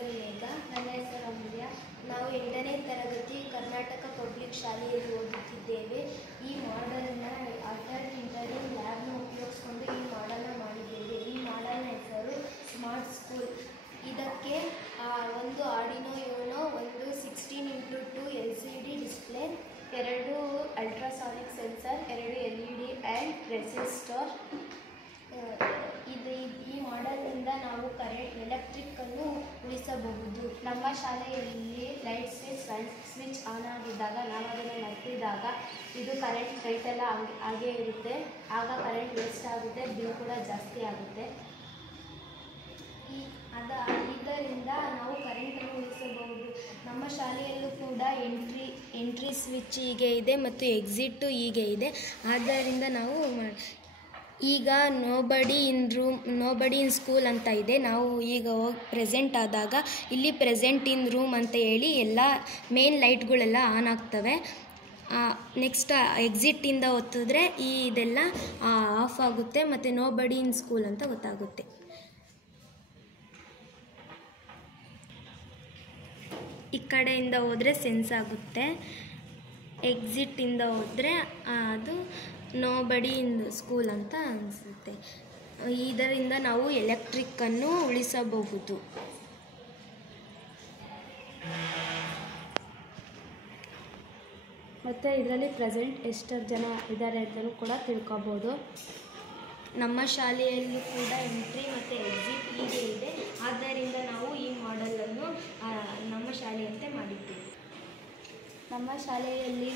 ಹೆಸರು ಮೇಘ. ನನ್ನ ಹೆಸರು ಅಮೂಲ್ಯ. ನಾವು 8ನೇ ತರಗತಿ ಕರ್ನಾಟಕ ಪಬ್ಲಿಕ್ ಶಾಲೆಯಲ್ಲಿ ಓದುತ್ತಿದ್ದೇವೆ. ಈ ಮಾಡೆಲ್ನ ಆಫ್ಟರ್ ಟಿಂಕರಿಂಗ್ ಲ್ಯಾಬ್ನ ಉಪಯೋಗಿಸಿಕೊಂಡು ಈ ಮಾಡೆಲ್ನ ಮಾಡಿದ್ದೇವೆ. ಈ ಮಾಡೆಲ್ನ ಹೆಸರು ಸ್ಮಾರ್ಟ್ ಸ್ಕೂಲ್. ಇದಕ್ಕೆ ಒಂದು ಆರ್ಡಿನೋ ಯುನೋ, ಒಂದು 16x2 LCD display, 2 ultrasonic sensor, 2 LED and resistor. ಈ ಮಾಡೆಲ್ನಿಂದ ನಾವು ಎಲೆಕ್ಟ್ರಿಕ್ಕನ್ನು ಉಳಿಸಬಹುದು. ನಮ್ಮ ಶಾಲೆಯಲ್ಲಿ ಲೈಟ್ ಸ್ವಿಚ್ ಆನ್ ಆಗಿದ್ದಾಗ ನಾವು ಅದನ್ನು ಮರ್ತಿದಾಗ ಇದು ಕರೆಂಟ್ ಲೈಟೆಲ್ಲ ಹಾಗೇ ಇರುತ್ತೆ. ಆಗ ಕರೆಂಟ್ ವೇಸ್ಟ್ ಆಗುತ್ತೆ, ಬಿಲ್ ಕೂಡ ಜಾಸ್ತಿ ಆಗುತ್ತೆ. ಇದರಿಂದ ನಾವು ಕರೆಂಟನ್ನು ಉಳಿಸಬಹುದು. ನಮ್ಮ ಶಾಲೆಯಲ್ಲೂ ಕೂಡ ಎಂಟ್ರಿ ಸ್ವಿಚ್ ಹೀಗೆ ಇದೆ ಮತ್ತು ಎಕ್ಸಿಟ್ಟು ಹೀಗೆ ಇದೆ. ಆದ್ದರಿಂದ ನಾವು ಈಗ ನೋಬಡಿ ಇನ್ ಸ್ಕೂಲ್ ಅಂತ ಇದೆ. ನಾವು ಈಗ ಹೋಗಿ ಪ್ರೆಸೆಂಟ್ ಆದಾಗ ಇಲ್ಲಿ ಪ್ರೆಸೆಂಟ್ ಇನ್ ರೂಮ್ ಅಂತ ಹೇಳಿ ಎಲ್ಲ ಮೇನ್ ಲೈಟ್ಗಳೆಲ್ಲ ಆನ್ ಆಗ್ತವೆ. ನೆಕ್ಸ್ಟ್ ಎಕ್ಸಿಟ್ಟಿಂದ ಒತ್ತಿದ್ರೆ ಇದೆಲ್ಲ ಆಫ್ ಆಗುತ್ತೆ ಮತ್ತು ನೋಬಡಿ ಇನ್ ಸ್ಕೂಲ್ ಅಂತ ಗೊತ್ತಾಗುತ್ತೆ. ಈ ಕಡೆಯಿಂದ ಹೋದರೆ ಸೆನ್ಸ್ ಆಗುತ್ತೆ, ಎಕ್ಸಿಟ್ಟಿಂದ ಹೋದರೆ ಅದು ನೋಬಡಿ ಇನ್ ಸ್ಕೂಲ್ ಅಂತ ಅನಿಸುತ್ತೆ. ಇದರಿಂದ ನಾವು ಎಲೆಕ್ಟ್ರಿಕ್ಕನ್ನು ಉಳಿಸಬಹುದು. ಮತ್ತು ಇದರಲ್ಲಿ ಪ್ರೆಸೆಂಟ್ ಎಷ್ಟು ಜನ ಇದ್ದಾರೆ ಅಂತಲೂ ಕೂಡ ತಿಳ್ಕೊಬೋದು. ನಮ್ಮ ಶಾಲೆಯಲ್ಲಿ ಕೂಡ ಎಂಟ್ರಿ ಮತ್ತು ಎಕ್ಸಿಟ್ ಹೀಗೆ ಇದೆ. ಆದ್ದರಿಂದ ನಾವು ಈ ಮಾಡೆಲನ್ನು ನಮ್ಮ ಶಾಲೆಯಂತೆ ಮಾಡಿದ್ದೇವೆ. ನಮ್ಮ ಶಾಲೆಯಲ್ಲಿ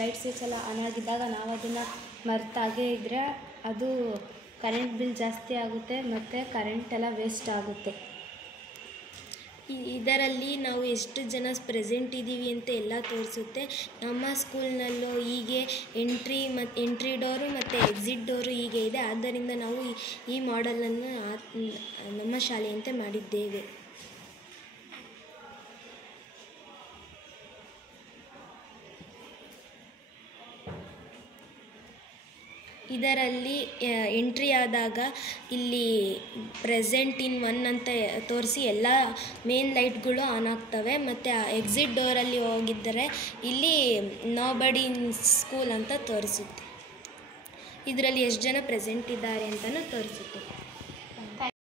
ಲೈಟ್ ಸ್ವಿಚ್ ಎಲ್ಲ ಆನ್ ಆಗಿದ್ದಾಗ ನಾವು ಅದನ್ನು ಮರೆತಾಗೇ ಇದ್ದರೆ ಅದು ಕರೆಂಟ್ ಬಿಲ್ ಜಾಸ್ತಿ ಆಗುತ್ತೆ ಮತ್ತು ಕರೆಂಟ್ ಎಲ್ಲ ವೇಸ್ಟ್ ಆಗುತ್ತೆ. ಇದರಲ್ಲಿ ನಾವು ಎಷ್ಟು ಜನ ಪ್ರೆಸೆಂಟ್ ಇದ್ದೀವಿ ಅಂತ ಎಲ್ಲ ತೋರಿಸುತ್ತೆ. ನಮ್ಮ ಸ್ಕೂಲ್ನಲ್ಲೂ ಹೀಗೆ ಎಂಟ್ರಿ ಡೋರು ಮತ್ತು ಎಕ್ಸಿಟ್ ಡೋರು ಹೀಗೆ ಇದೆ. ಆದ್ದರಿಂದ ನಾವು ಈ ಮಾಡೆಲನ್ನು ನಮ್ಮ ಶಾಲೆಯಂತೆ ಮಾಡಿದ್ದೇವೆ. ಇದರಲ್ಲಿ ಎಂಟ್ರಿ ಆದಾಗ ಇಲ್ಲಿ ಪ್ರೆಸೆಂಟ್ ಇನ್ 1 ಅಂತ ತೋರಿಸಿ ಎಲ್ಲ ಮೇನ್ ಲೈಟ್ಗಳು ಆನ್ ಆಗ್ತವೆ. ಮತ್ತು ಎಕ್ಸಿಟ್ ಡೋರಲ್ಲಿ ಹೋಗಿದ್ದರೆ ಇಲ್ಲಿ ನೋಬಡಿ ಇನ್ ಸ್ಕೂಲ್ ಅಂತ ತೋರಿಸುತ್ತೆ. ಇದರಲ್ಲಿ ಎಷ್ಟು ಜನ ಪ್ರೆಸೆಂಟ್ ಇದ್ದಾರೆ ಅಂತಲೂ ತೋರಿಸುತ್ತೆ.